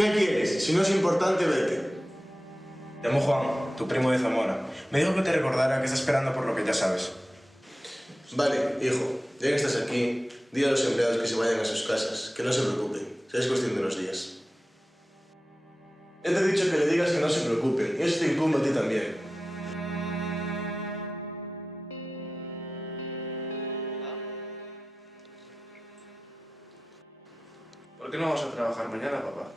¿Qué quieres? Si no es importante, vete. Te llamo Juan, tu primo de Zamora. Me dijo que te recordara que está esperando por lo que ya sabes. Vale, hijo, ya que estás aquí, di a los empleados que se vayan a sus casas, que no se preocupen, es cuestión de unos días. Ya te he dicho que le digas que no se preocupen, y eso te incumbe a ti también. ¿Por qué no vas a trabajar mañana, papá?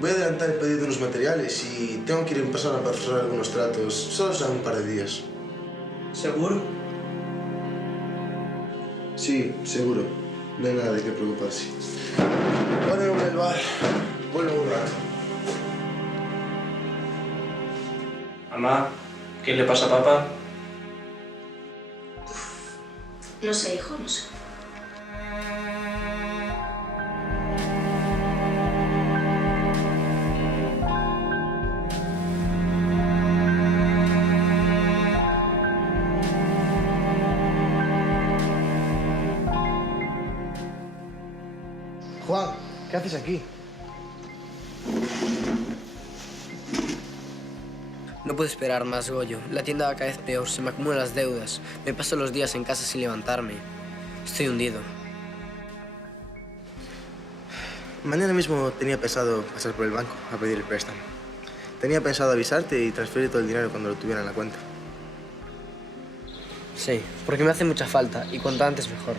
Voy a adelantar el pedido de unos materiales y tengo que ir en persona para cerrar algunos tratos. Solo serán un par de días. ¿Seguro? Sí, seguro. No hay nada de qué preocuparse. Ahora voy al bar. Vuelvo un rato. Mamá, ¿qué le pasa a papá? No sé, hijo, no sé. Juan, ¿qué haces aquí? No puedo esperar más, Goyo. La tienda va cada vez peor, se me acumulan las deudas. Me paso los días en casa sin levantarme. Estoy hundido. Mañana mismo tenía pensado pasar por el banco a pedir el préstamo. Tenía pensado avisarte y transferir todo el dinero cuando lo tuviera en la cuenta. Sí, porque me hace mucha falta y cuanto antes mejor.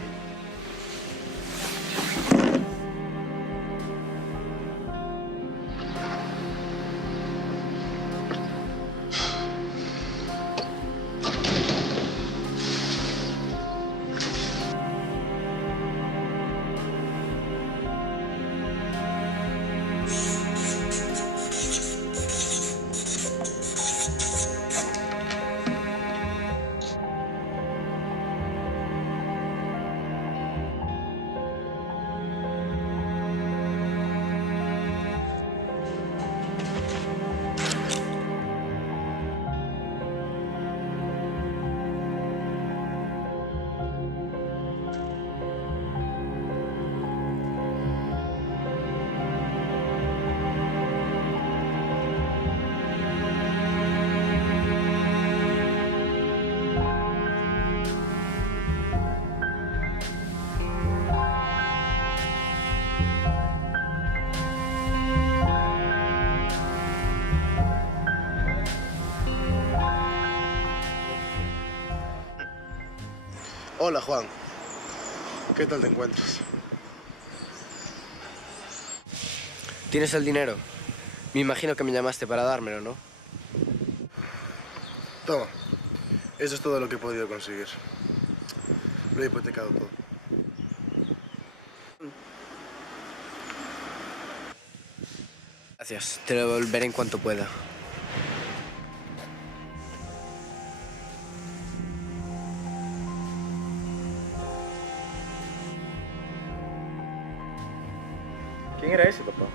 Hola, Juan. ¿Qué tal te encuentras? ¿Tienes el dinero? Me imagino que me llamaste para dármelo, ¿no? Toma. Eso es todo lo que he podido conseguir. Lo he hipotecado todo. Gracias. Te lo devolveré en cuanto pueda. ¿Quién era ese, papá?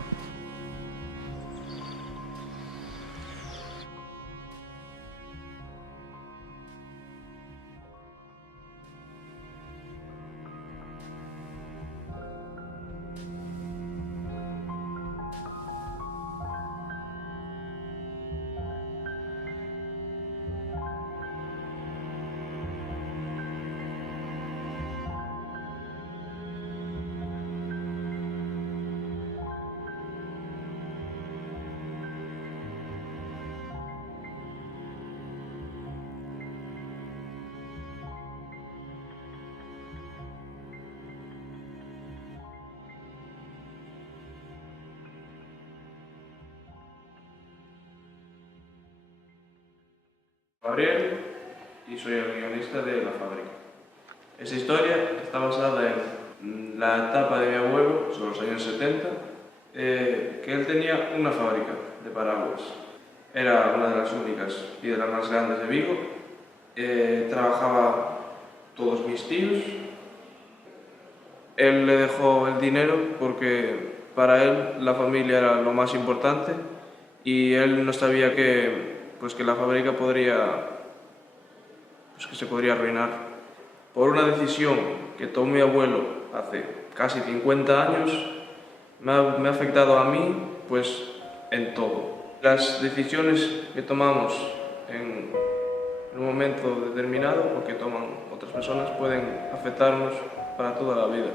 Gabriel y soy el guionista de La Fábrica. Esta historia está basada en la etapa de mi abuelo, sobre los años 70, que él tenía una fábrica de paraguas. Era una de las únicas y de las más grandes de Vigo. Trabajaba todos mis tíos. Él le dejó el dinero porque para él la familia era lo más importante y él no sabía que la fábrica que se podría arruinar por una decisión que tomó mi abuelo hace casi 50 años me ha afectado a mí pues en todo. Las decisiones que tomamos en un momento determinado o que toman otras personas pueden afectarnos para toda la vida.